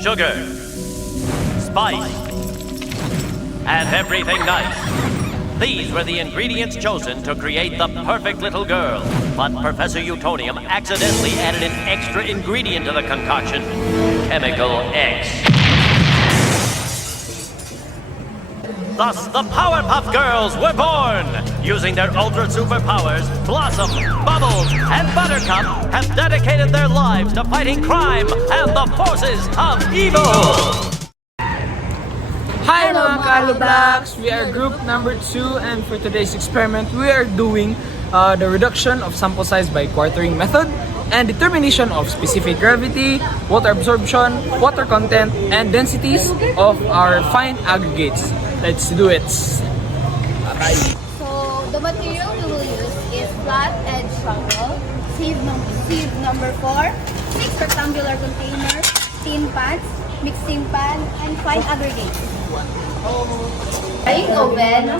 sugar, spice, and everything nice. These were the ingredients chosen to create the perfect little girl. But Professor Utonium accidentally added an extra ingredient to the concoction, Chemical X. Thus, the Powerpuff Girls were born! Using their ultra superpowers, Blossom, Bubbles, and Buttercup have dedicated their lives to fighting crime and the forces of evil! Hi mga Kalublocks! We are group number 2 and for today's experiment, we are doing the reduction of sample size by quartering method and determination of specific gravity, water absorption, water content, and densities of our fine aggregates. Let's do it! So, the material we will use is flat edge crumble, sieve number 4, 6 rectangular containers, tin pans, mixing pan, and fine aggregates. Weighing oven,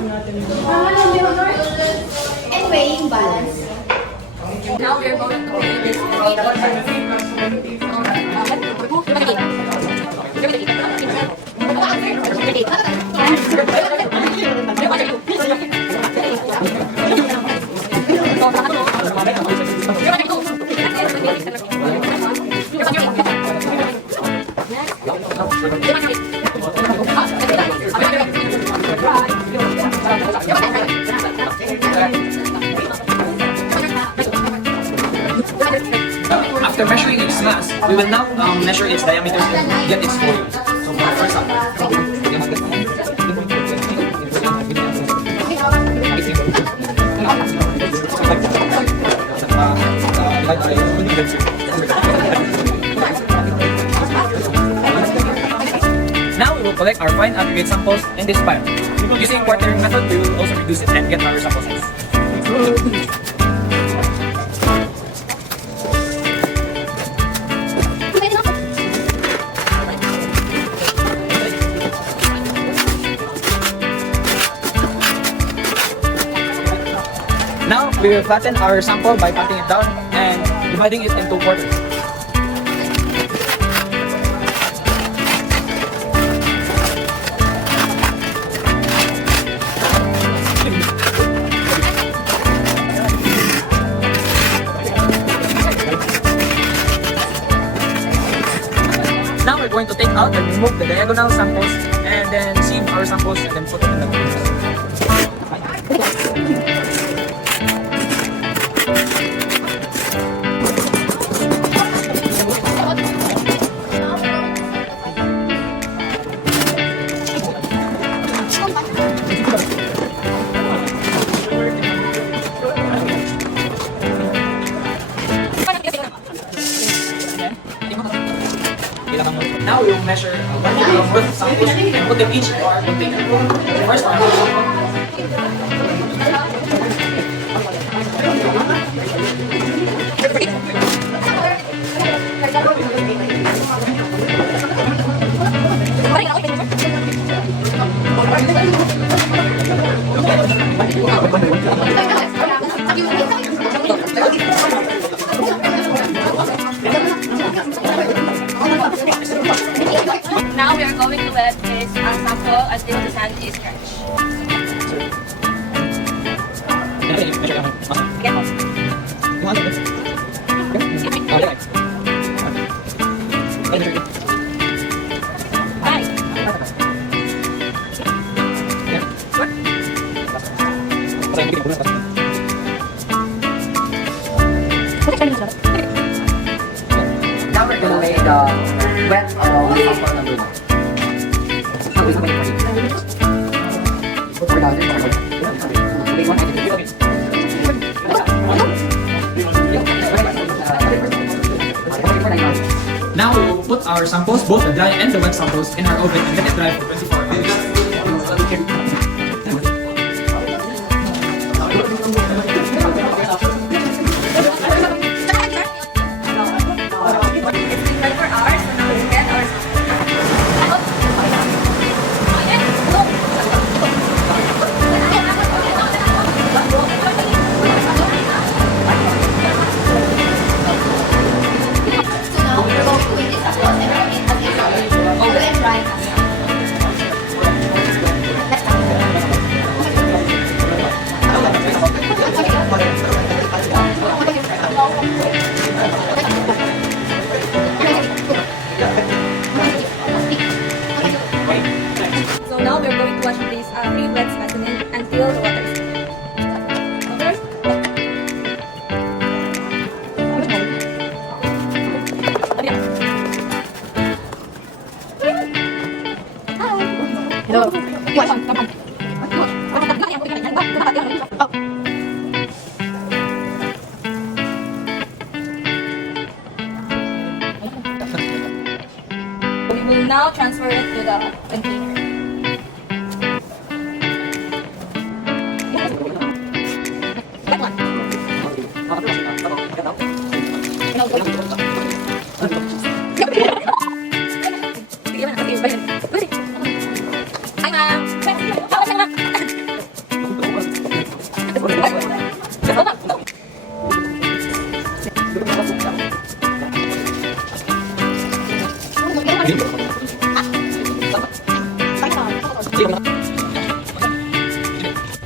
and weighing balance. Now we are going to weigh this After measuring its mass, we will now measure its diameter and get its volume. So for our sample, now we will collect our fine aggregate samples in this pile. Using quartering method, we will also reduce it and get our sample size. Now, we will flatten our sample by cutting it down and dividing it into quarters. Now we're going to take out and remove the diagonal samples and then sieve our samples and then put it in the containers. Now we will measure 1 kg worth of samples and put them each in our container. First, our Now we are going to let this sample until the sand is stretched. Now we're going to weigh the wet sample number 1. Now we will put our samples, both the dry and the wet samples, in our oven and let it dry for 24 hours. So now we're going to wash these 3 wet specimen until the water is clear. So first, we will now transfer it to the container. Hi, ma'am.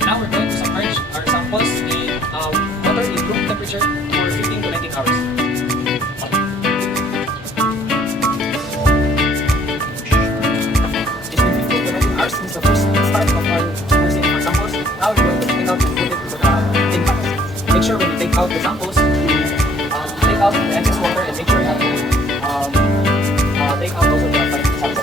Now we're going to submerge our samples in water in room temperature for 15 to 19 hours. It's been 15 to 19 hours since the first start of our immersing our samples. Now we're going to take out and put it to the tin pans. Make sure when you take out the samples, you take out the excess water and make sure that you take out also the samples.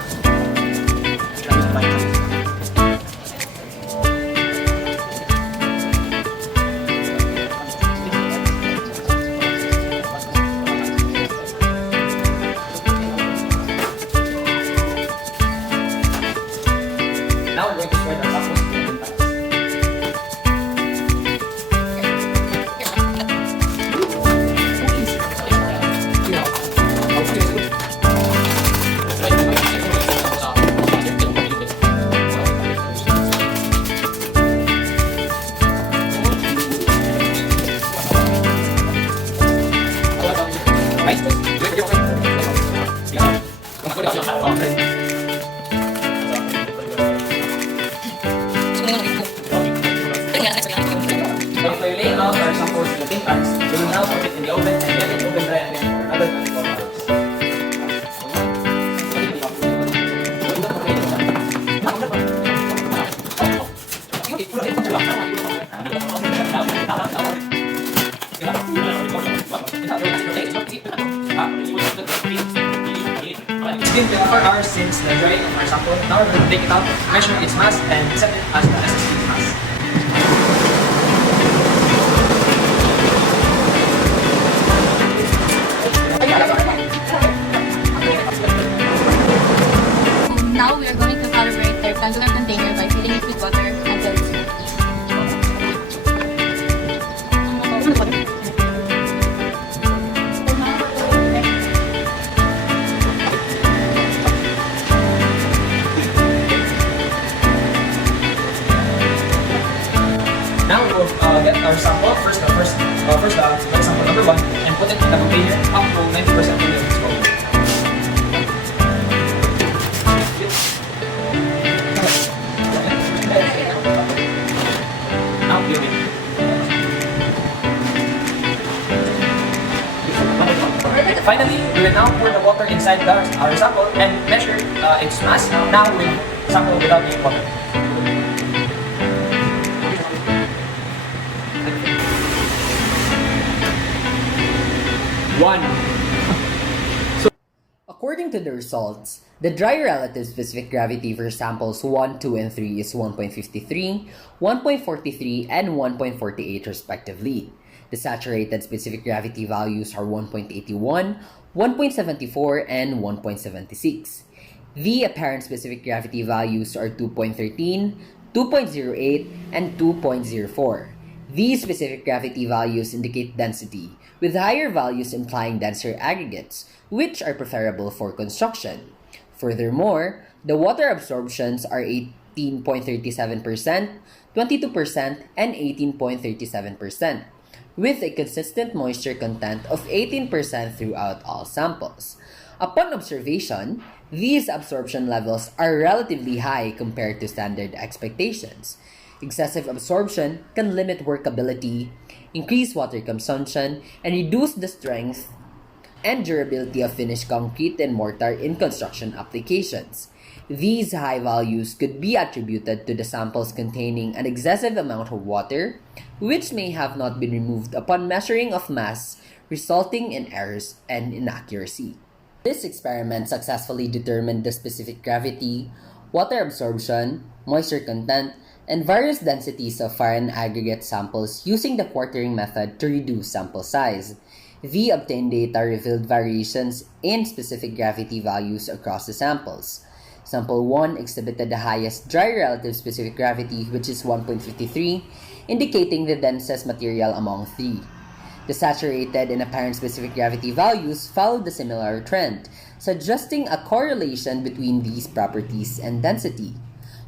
Now we're going to spread our samples to the tin pans. So if we're laying out our samples in the tin pans, we will now put it in the oven and let it oven dry again for another 24 hours. It's been 24 hours since the drying of our sample. Now we're going to take it out, measure its mass, and set it as the SST mass. Now we are going to calibrate the rectangular container by filling it with water until it's full. Now we will get our sample, first get sample number 1 and put it in the container up to 90% of its volume. Now clear it. Finally, we will now pour the water inside our sample and measure its mass. Now we will sample without any water. One. According to the results, the dry relative specific gravity for samples 1, 2, and 3 is 1.53, 1.43, and 1.48 respectively. The saturated specific gravity values are 1.81, 1.74, and 1.76. The apparent specific gravity values are 2.13, 2.08, and 2.04. These specific gravity values indicate density, with higher values implying denser aggregates, which are preferable for construction. Furthermore, the water absorptions are 18.37%, 22%, and 18.37%, with a consistent moisture content of 18% throughout all samples. Upon observation, these absorption levels are relatively high compared to standard expectations. Excessive absorption can limit workability, increase water consumption, and reduce the strength and durability of finished concrete and mortar in construction applications. These high values could be attributed to the samples containing an excessive amount of water, which may have not been removed upon measuring of mass, resulting in errors and inaccuracy. This experiment successfully determined the specific gravity, water absorption, moisture content, and various densities of fine aggregate samples using the quartering method to reduce sample size. The obtained data revealed variations in specific gravity values across the samples. Sample 1 exhibited the highest dry relative specific gravity, which is 1.53, indicating the densest material among three. The saturated and apparent specific gravity values followed a similar trend, suggesting a correlation between these properties and density.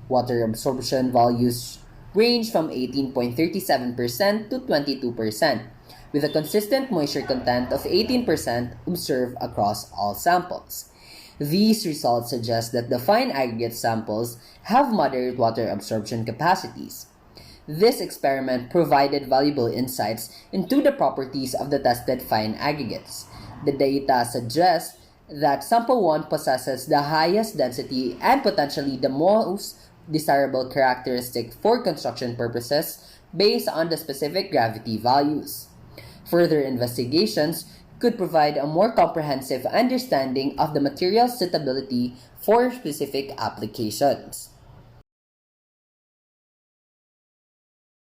Water absorption values range from 18.37% to 22%, with a consistent moisture content of 18% observed across all samples. These results suggest that the fine aggregate samples have moderate water absorption capacities. This experiment provided valuable insights into the properties of the tested fine aggregates. The data suggests that sample 1 possesses the highest density and potentially the most desirable characteristic for construction purposes based on the specific gravity values. Further investigations could provide a more comprehensive understanding of the material's suitability for specific applications.